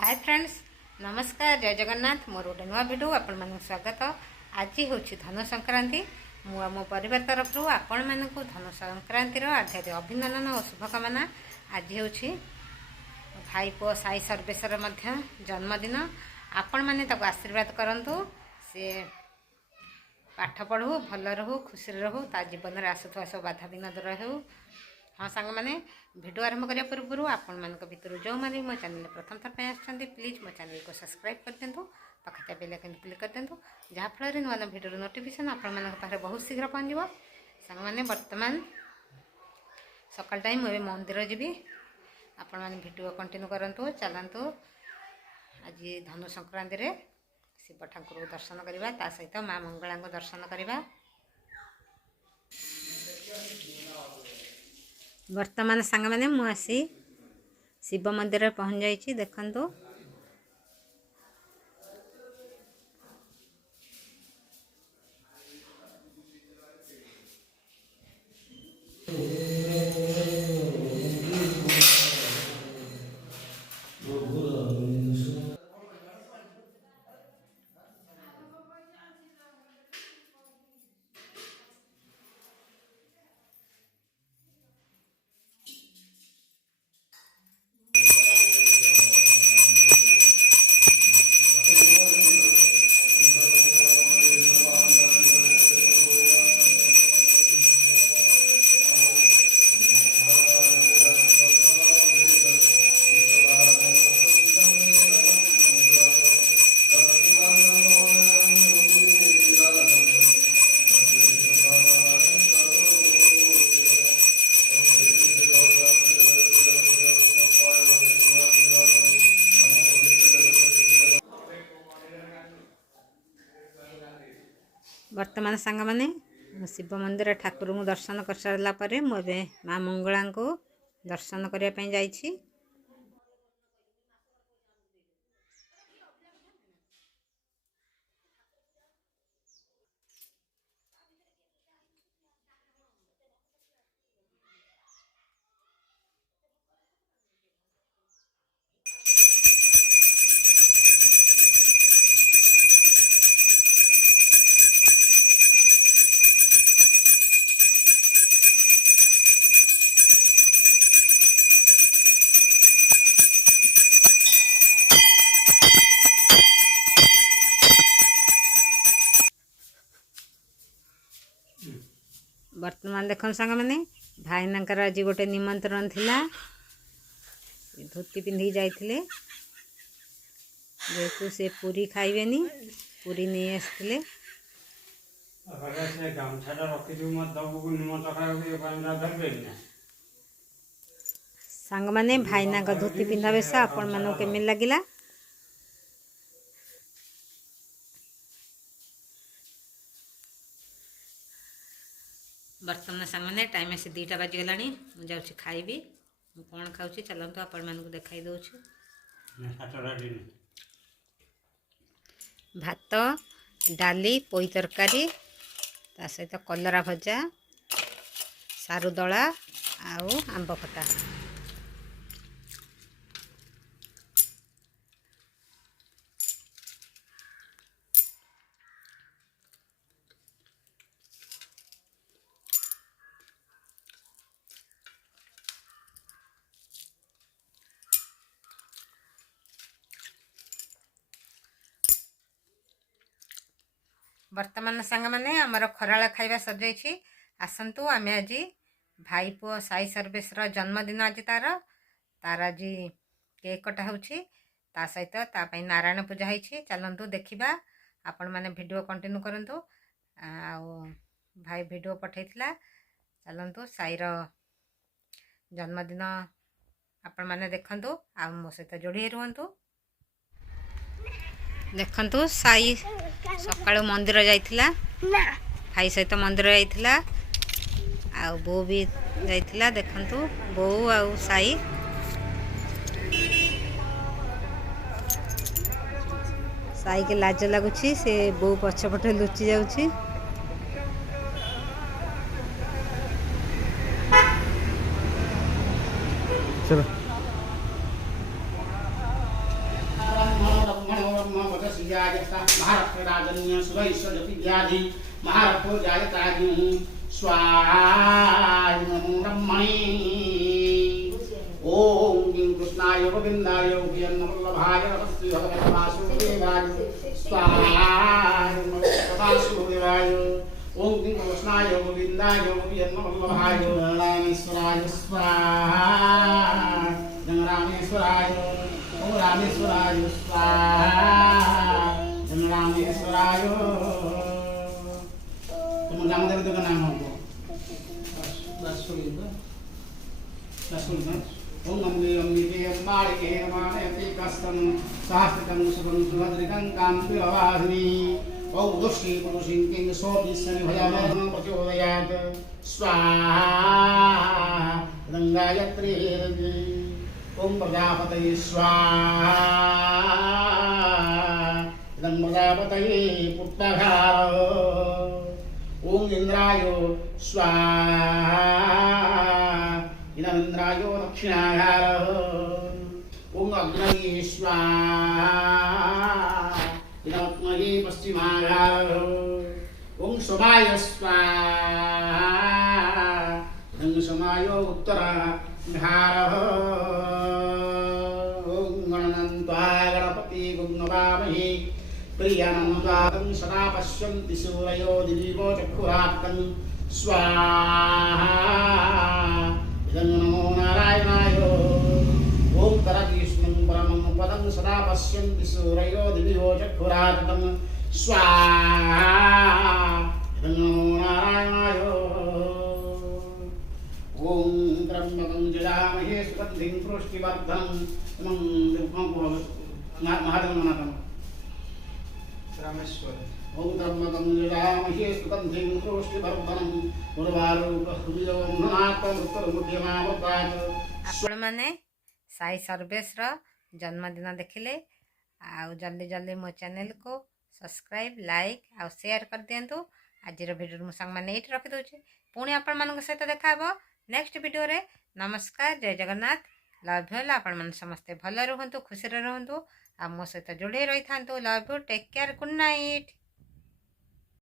Hi friends नमस्कार जय जगन्नाथ मोर गोटे नुआ भिडियो आपण मानक स्वागत। आज हूँ धनु संक्रांति मो परिवार तरफ आपण मानक धनु संक्रांतिर आध्यात्मिक अभिनंदन और शुभकामना। आज हूँ भाई पुओ साई सर्वेश्वर जन्मदिन। आपण मैंने आशीर्वाद करंतु से पाठ पढ़ू भल रहू खुशी रहू ता जीवन में आसुवा सब बाधा विघ्न दूर हो। हाँ सांग मैंने भिडियो आरंभ करने पूर्व आपण मान भर जो मैंने मो चैनल प्रथम थर पर प्लीज मो चैनल को सब्सक्राइब कर दिंतु पाखे बेल आइकन क्लिक कर दिंतु जहाँफल नुआ नुआ भिडियो नोटिफिकेशन आपण पाखे बहुत शीघ्र पहुँच। सांग मैंने बर्तमान सकाल टाइम मुझे मंदिर जी आपण मैंने भिडियो कंटिन्यू करंतु चलतु। आज धनु संक्रांति रे शिव ठाकुर दर्शन करवा ता सहित माँ मंगला को दर्शन करवा। वर्तमान सांग मैंने मुसी शिव मंदिर पहुँच जाइए देखंतु। वर्तमान सांग मैंने शिव मंदिर ठाकुर को दर्शन कर सारा पर मुझे माँ मंगला को दर्शन करने जाइए। वर्तमान देख सांग मैंने भाईनाकर आज गोटे निमंत्रण थिला धोती पिंधि जाइथिले जेतु से पूरी खाइबेनी पूरी नहीं आसते सांग मैंने भाईना का धोती पिंधा बेस आपण मानू केमिल लगिला। बर्तमान सांग मैंने टाइम से 2टा बाजीगला मुझे खाइबी कौन खाऊँ चलतु आपण मानक देखाई दौर भात डाली पोई तरकारी ता सहित कलरा भजा सारू दला आउ आंब खटा। वर्तमान सांग मैंने आमर खराला खाଇବା सजाई आसतु आम आज भाई पुओ साई सर्वेश्वर जन्मदिन आज तार आज केक कटा हो सहित तापाई नारायण पूजा होती। चलतु देखा आपण मैंने भिडियो कंटिन्यू करंतु भाई भिडियो पठेइथिला चलतु साईर जन्मदिन आपण मैंने देखंतु आ मो सहित जोड़ी रुहंतु। देखंतु साई सकाळु मंदिर जाइथिला भाई सहित मंदिर जाइथिला आ बो भी जाइथिला। देखंतु बो आ साई साई के लाज लगुची से बो पछपटे लुचि जाउची। चलो ब्रह्म वचसियायता महारथो राजन्य सुवैश्वजति व्याधि महारथो जायताग्निः स्वाहा नमो ब्रह्मणे ओम किं कृष्णाय गोविन्दाय गोपियन्नवल्लभाय नमस्ते भगवते वासुदेवाय स्वाहा वासुदेवाय ओम किं कृष्णाय गोविन्दाय गोपियन्नवल्लभाय रामेश्वराय स्वाहा रामेश्वराय ओम रामेश्वराय स्वाहा रामेश्वराय तुम रामदेव का नाम होगा बस ओम नमो अम्बिके अम्बालिके नमामि कस्तं सहस्रकं शुभं सुभद्रकं कान्तिवाहिनी ओम दुष्टि पुरुषिं किं सोतिस्सनि भयामहं प्रचोदयात् स्वाहा गंगायत्री ओम प्रजापतये स्वाहा इदं प्रजापतये पुत्रघार ओम इंद्राय स्वाहा इन्द्रायो दक्षिणाघार ओम अग्नये स्वाहा इदमग्नये पश्चिमाघार ओम सोमाय स्वाहा इदं सोमाय उत्तराघार ओम गणनन्त्वा गणपति गुणवामहे प्रियननुदातं सदा पश्यन्ति सूरयो दिवीवो चक्षुरात्तं स्वाहा इदं नमो नारायणाय ओम तरविष्णुं परमं पदं सदा पश्यन्ति सूरयो दिवीवो चक्षुरात्तं स्वाहा इदं नमो नारायणाय ओम त्र्यम्बकं जजामहे सुगन्धिं पुष्टिवर्धनं महादेव नमः रामेश्वर ओम त्र्यम्बकं जजामहे सुगन्धिं पुष्टिवर्धनं उर्वारुकहृदयं नमातं मृत्युर्मुख्यमावतात् आपण मैंने साई सर्वेश्वर जन्मदिन देखिले आउ जल्दी जल्दी मो चैनल को सब्सक्राइब लाइक आउ शेयर कर दिंतु आज वीडियो मुझे मैंने ये रखिदे पुणी आपण मान सहित देखा नेक्स्ट वीडियो रे नमस्कार जय जगन्नाथ लव यू आपण मैंने समस्ते भल रुहतु खुशी रुहतु आ मो सहित जोड़े रही था love you take care good night.